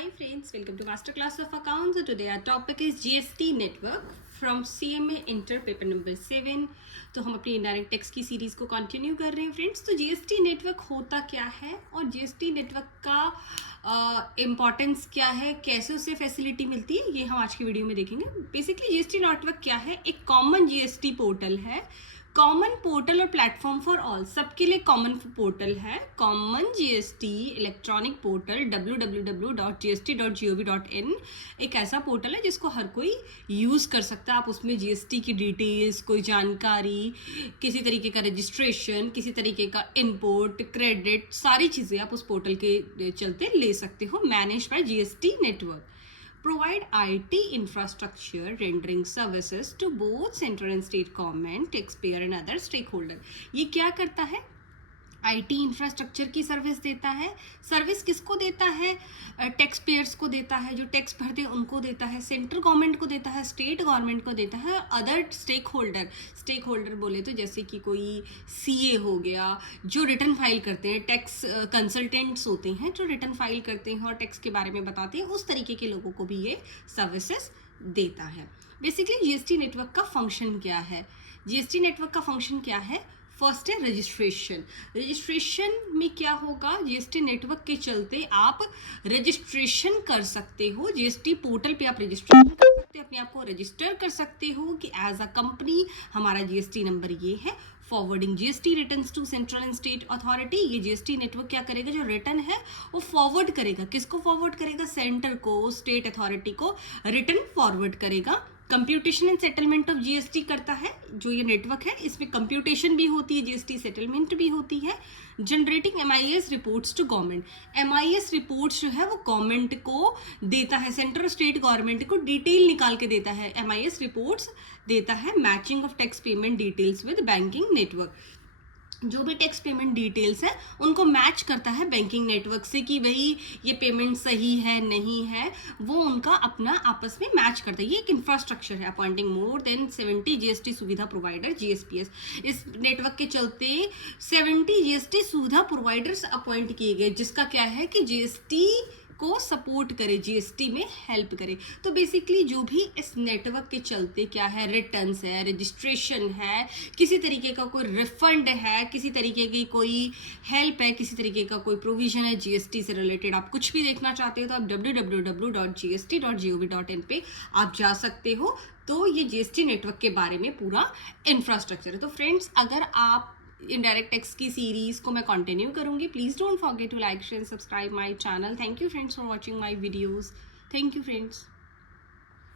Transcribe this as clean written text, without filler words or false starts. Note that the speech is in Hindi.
Hi friends, welcome to Master Class of Accounts. So today our topic is GST network from CMA Inter paper number 7. तो हम अपनी इनडायरेक्ट टैक्स की सीरीज को कंटिन्यू कर रहे हैं फ्रेंड्स। तो जीएसटी नेटवर्क होता क्या है और जीएसटी नेटवर्क का इम्पॉर्टेंस क्या है, कैसे उससे फैसिलिटी मिलती है, ये हम आज की वीडियो में देखेंगे। बेसिकली जीएसटी नेटवर्क क्या है, एक कॉमन जीएसटी पोर्टल है, कॉमन पोर्टल और प्लेटफॉर्म फॉर ऑल, सबके लिए कॉमन पोर्टल है। Common GST electronic portal www.gst.gov.in एक ऐसा पोर्टल है जिसको हर कोई यूज़ कर सकता है। आप उसमें जीएसटी की डिटेल्स, कोई जानकारी, किसी तरीके का रजिस्ट्रेशन, किसी तरीके का इनपुट, क्रेडिट, सारी चीज़ें आप उस पोर्टल के चलते ले सकते हो। Manage by GST network, provide IT infrastructure rendering services to both central and state government, taxpayer and other stakeholder। ये क्या करता है? IT इंफ्रास्ट्रक्चर की सर्विस देता है। सर्विस किसको देता है? टैक्स पेयर्स को देता है, जो टैक्स भरते हैं उनको देता है, सेंट्रल गवर्नमेंट को देता है, स्टेट गवर्नमेंट को देता है, अदर स्टेक होल्डर बोले तो जैसे कि कोई सीए हो गया, जो रिटर्न फाइल करते हैं, टैक्स कंसल्टेंट्स होते हैं जो रिटर्न फाइल करते हैं और टैक्स के बारे में बताते हैं, उस तरीके के लोगों को भी ये सर्विसेज देता है। बेसिकली जीएसटी नेटवर्क का फंक्शन क्या है? जीएसटी नेटवर्क का फंक्शन क्या है? फर्स्ट है रजिस्ट्रेशन। रजिस्ट्रेशन में क्या होगा? जीएसटी नेटवर्क के चलते आप रजिस्ट्रेशन कर सकते हो, जीएसटी पोर्टल पे आप रजिस्ट्रेशन कर सकते हो, अपने आप को रजिस्टर कर सकते हो कि एज अ कंपनी हमारा जीएसटी नंबर ये है। Forwarding GST returns to central and state authority, ये जीएसटी नेटवर्क क्या करेगा? जो रिटर्न है वो फॉरवर्ड करेगा। किसको फॉरवर्ड करेगा? सेंटर को, स्टेट अथॉरिटी को रिटर्न फॉरवर्ड करेगा। Computation and settlement of GST करता है जो ये नेटवर्क है, इसमें कंप्यूटेशन भी होती है, जीएसटी सेटलमेंट भी होती है। Generating MIS reports to government, MIS reports जो है वो गवर्नमेंट को देता है, सेंट्रल स्टेट गवर्नमेंट को डिटेल निकाल के देता है, एमआईएस रिपोर्ट्स देता है। Matching of tax payment details with banking network, जो भी टैक्स पेमेंट डिटेल्स है उनको मैच करता है बैंकिंग नेटवर्क से कि भाई ये पेमेंट सही है नहीं है, वो उनका अपना आपस में मैच करता है। ये एक इंफ्रास्ट्रक्चर है। अपॉइंटिंग मोर देन 70 जीएसटी सुविधा प्रोवाइडर जीएसपीएस, इस नेटवर्क के चलते 70 जीएसटी सुविधा प्रोवाइडर्स अपॉइंट किए गए, जिसका क्या है कि जीएसटी को सपोर्ट करे, जीएसटी में हेल्प करे। तो बेसिकली जो भी इस नेटवर्क के चलते क्या है, रिटर्न्स है, रजिस्ट्रेशन है, किसी तरीके का कोई रिफंड है, किसी तरीके की कोई हेल्प है, किसी तरीके का कोई प्रोविजन है जीएसटी से रिलेटेड, आप कुछ भी देखना चाहते हो तो आप www.gst.gov.in पे आप जा सकते हो। तो ये जीएसटी नेटवर्क के बारे में पूरा इंफ्रास्ट्रक्चर है। तो फ्रेंड्स, अगर आप इनडायरेक्ट टैक्स की सीरीज को मैं कंटिन्यू करूंगी, please don't forget to like, share, subscribe my channel. Thank you friends for watching my videos. Thank you friends.